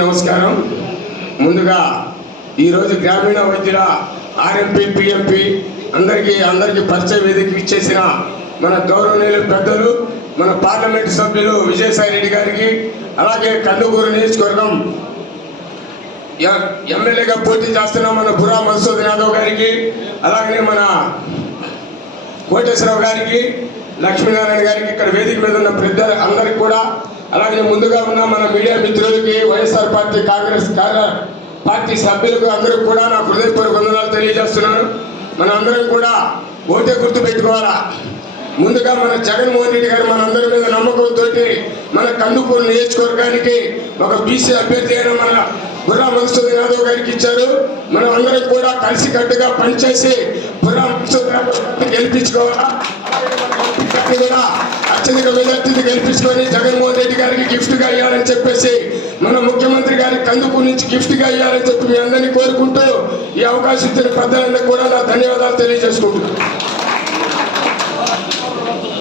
నమస్కారం. ముందుగా ఈరోజు గ్రామీణ వైద్యుల ఆర్ఎంపీ పిఎంపీ అందరికీ పరిచయ వేదికకి ఇచ్చేసిన మన గౌరవనీయులు పెద్దలు మన పార్లమెంటు సభ్యులు విజయసాయి రెడ్డి గారికి, అలాగే కందుకూరు నియోజకవర్గం ఎమ్మెల్యేగా పోటీ చేస్తున్న మన బుర్రా మధుసూదన్ యాదవ్ గారికి, అలాగే మన కోటేశ్వరరావు గారికి, లక్ష్మీనారాయణ గారికి, ఇక్కడ వేదిక మీద ఉన్న పెద్ద అందరికి కూడా, అలాగే ముందుగా ఉన్న మన మీడియా మిత్రులకి, వైఎస్ఆర్ పార్టీ కాంగ్రెస్ పార్టీ సభ్యులకు అందరికి కూడా నా హృదయపూర్వక వందనాలు తెలియజేస్తున్నాను. మన అందరం కూడా ఓటే గుర్తు పెట్టుకోవాలా. ముందుగా మన జగన్మోహన్ రెడ్డి గారు మనందరి మీద నమ్మకంతో మన కందుకూరు నియోజకవర్గానికి ఒక బీసీ అభ్యర్థి అయిన మన బుర్రా మధుసూదన్ యాదవ్ గారికి ఇచ్చారు. మనం అందరం కూడా కలిసికట్టుగా పనిచేసి బుర్రా మధుసూదన్ యాదవ్ గారిని గెలిపించుకోవాలా. కూడా అత్యధిక మెజార్టీని గెలిపించుకొని జగన్మోహన్ రెడ్డి గారికి గిఫ్ట్గా ఇవ్వాలని చెప్పేసి మన ముఖ్యమంత్రి గారికి కందుకూరు నుంచి గిఫ్ట్గా ఇవ్వాలని చెప్పి మీ అందరినీ కోరుకుంటూ ఈ అవకాశం ఇచ్చిన పెద్దలందరికీ కూడా నా ధన్యవాదాలు తెలియజేసుకుంటున్నాను.